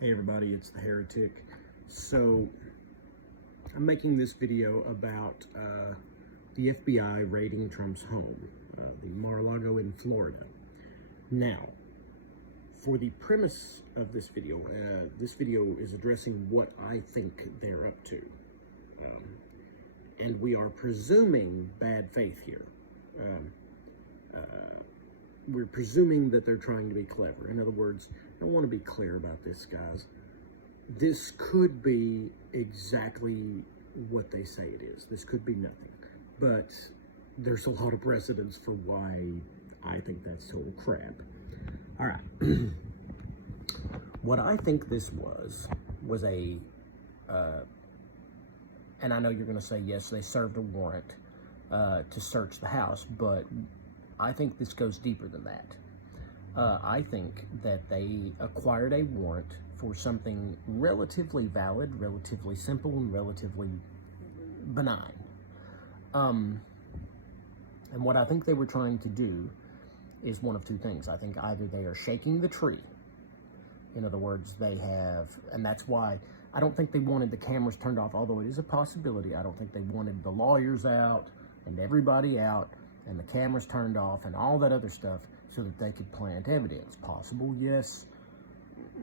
Hey everybody, it's the Heretic. So I'm making this video about the FBI raiding Trump's home, the Mar-a-Lago in Florida. Now, for the premise of this video is addressing what I think they're up to. And we are presuming bad faith here. We're presuming that they're trying to be clever. In other words, I want to be clear about this, guys. This could be exactly what they say it is. This could be nothing. But there's a lot of precedence for why I think that's total crap. All right. What I think this was a, and I know you're going to say, yes, they served a warrant to search the house, but I think this goes deeper than that. I think that they acquired a warrant for something relatively valid, relatively simple, and relatively benign. And what I think they were trying to do is one of two things. I think either they are shaking the tree. In other words, they have, and that's why I don't think they wanted the cameras turned off, although it is a possibility. I don't think they wanted the lawyers out and everybody out and the cameras turned off and all that other stuff so that they could plant evidence. Possible, yes,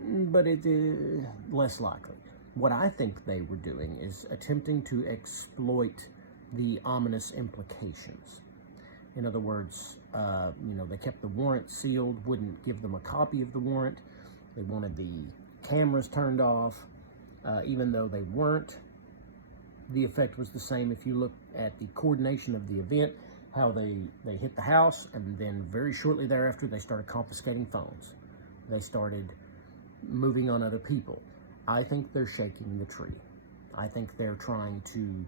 but it is less likely. What I think they were doing is attempting to exploit the ominous implications. In other words, they kept the warrant sealed, wouldn't give them a copy of the warrant. They wanted the cameras turned off, even though they weren't. The effect was the same if you look at the coordination of the event, how they hit the house, and then very shortly thereafter, they started confiscating phones. They started moving on other people. I think they're shaking the tree. I think they're trying to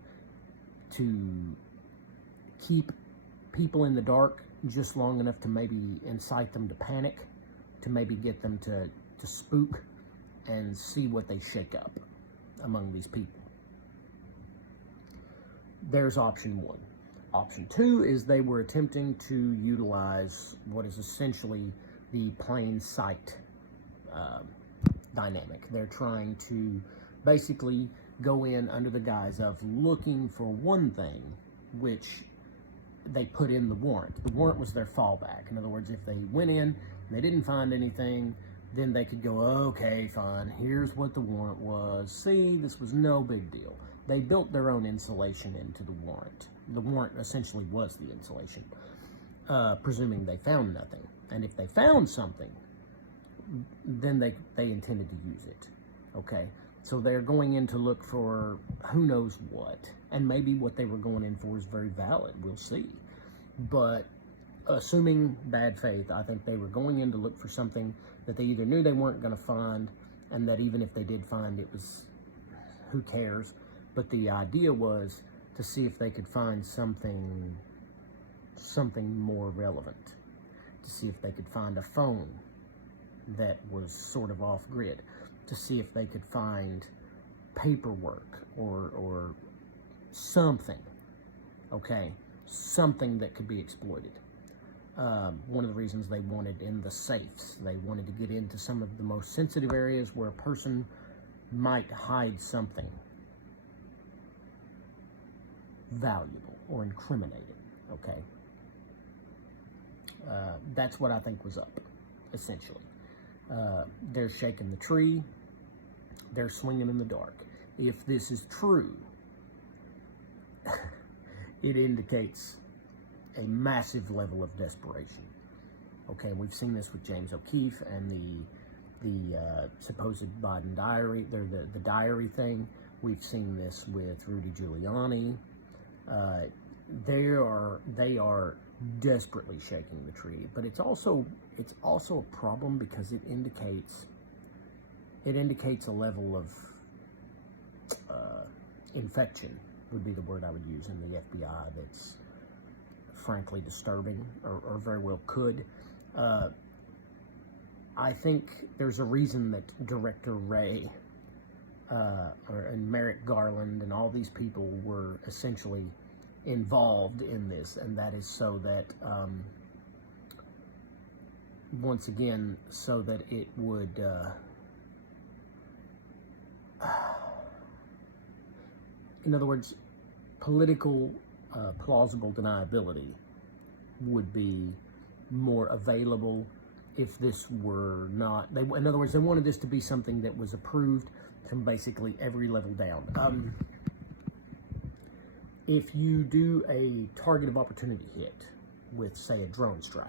keep people in the dark just long enough to maybe incite them to panic, to maybe get them to spook and see what they shake up among these people. There's option one. Option two is they were attempting to utilize what is essentially the plain sight dynamic. They're trying to basically go in under the guise of looking for one thing, which they put in the warrant. The warrant was their fallback. In other words, if they went in and they didn't find anything, then they could go, okay, fine, here's what the warrant was. See, this was no big deal. They built their own insulation into the warrant. The warrant essentially was the insulation, presuming they found nothing. And if they found something, then they intended to use it, okay? So they're going in to look for who knows what, and maybe what they were going in for is very valid, we'll see. But assuming bad faith, I think they were going in to look for something that they either knew they weren't going to find, and that even if they did find it, was, who cares? But the idea was to see if they could find something more relevant, to see if they could find a phone that was sort of off grid, to see if they could find paperwork or something, okay, something that could be exploited. One of the reasons they wanted in the safes, they wanted to get into some of the most sensitive areas where a person might hide something valuable or incriminating, okay? That's what I think was up, essentially. They're shaking the tree. They're swinging in the dark. If this is true, it indicates a massive level of desperation. Okay, we've seen this with James O'Keefe and the supposed Biden diary, the diary thing. We've seen this with Rudy Giuliani. They are desperately shaking the tree, but it's also a problem because it indicates a level of infection, would be the word I would use, in the FBI that's frankly disturbing, or very well could. I think there's a reason that Director Wray and Merrick Garland and all these people were essentially involved in this, and that is so that once again, so that it would in other words, political plausible deniability would be more available if this were not. In other words, they wanted this to be something that was approved from basically every level down. If you do a target of opportunity hit with, say, a drone strike,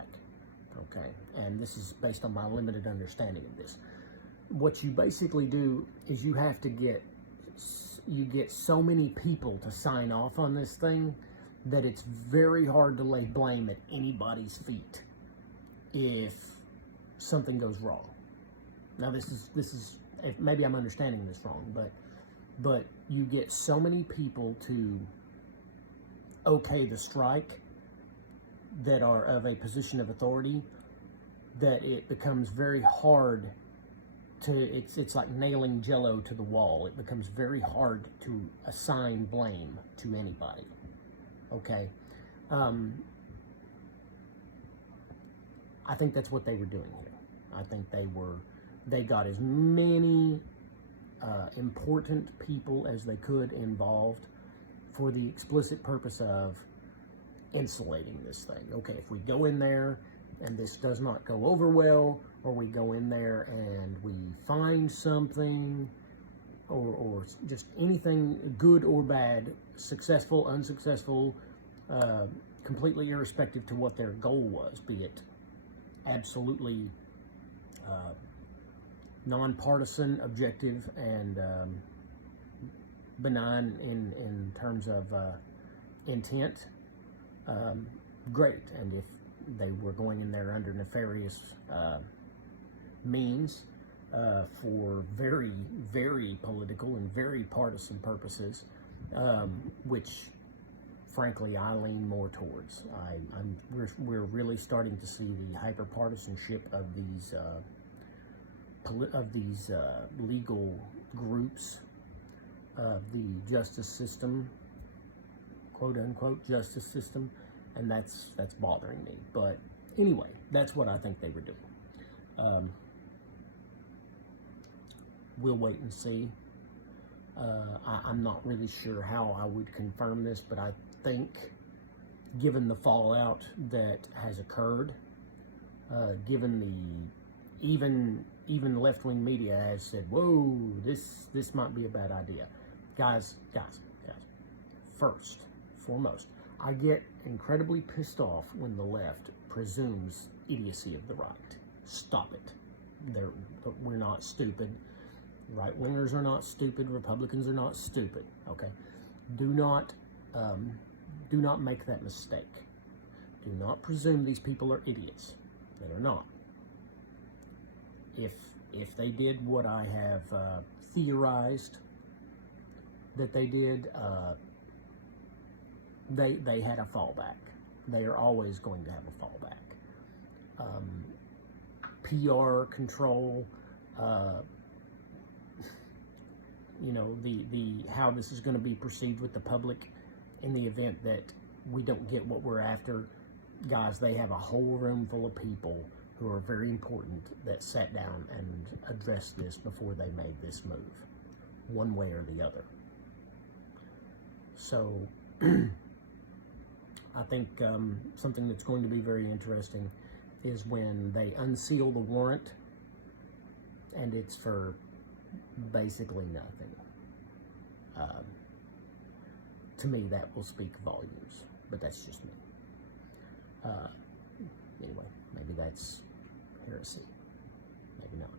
okay, and this is based on my limited understanding of this, what you basically do is you have to get so many people to sign off on this thing that it's very hard to lay blame at anybody's feet if something goes wrong. Now this is maybe I'm understanding this wrong, but you get so many people to okay the strike that are of a position of authority that it becomes very hard to, it's like nailing Jello to the wall. It becomes very hard to assign blame to anybody. Okay, I think that's what they were doing here. I think they got as many important people as they could involved for the explicit purpose of insulating this thing. Okay, if we go in there and this does not go over well, or we go in there and we find something, or just anything good or bad, successful, unsuccessful, completely irrespective to what their goal was, be it absolutely nonpartisan, objective, and benign in terms of intent, great. And if they were going in there under nefarious means for very, very political and very partisan purposes, which frankly I lean more towards. We're really starting to see the hyperpartisanship of these legal groups, the justice system, quote unquote justice system, and that's bothering me. But anyway, that's what I think they were doing. We'll wait and see. I'm not really sure how I would confirm this, but I think, given the fallout that has occurred, given the even left-wing media has said, "Whoa, this might be a bad idea," guys. First, foremost, I get incredibly pissed off when the left presumes idiocy of the right. Stop it. We're not stupid. Right-wingers are not stupid. Republicans are not stupid. Okay, do not make that mistake. Do not presume these people are idiots. They're not. If they did what I have theorized that they did, they had a fallback. They are always going to have a fallback. PR control, the how this is going to be perceived with the public in the event that we don't get what we're after. Guys, they have a whole room full of people who are very important that sat down and addressed this before they made this move, one way or the other. So I think something that's going to be very interesting is when they unseal the warrant and it's for basically nothing. To me, that will speak volumes, but that's just me. Anyway, maybe that's heresy. Maybe not.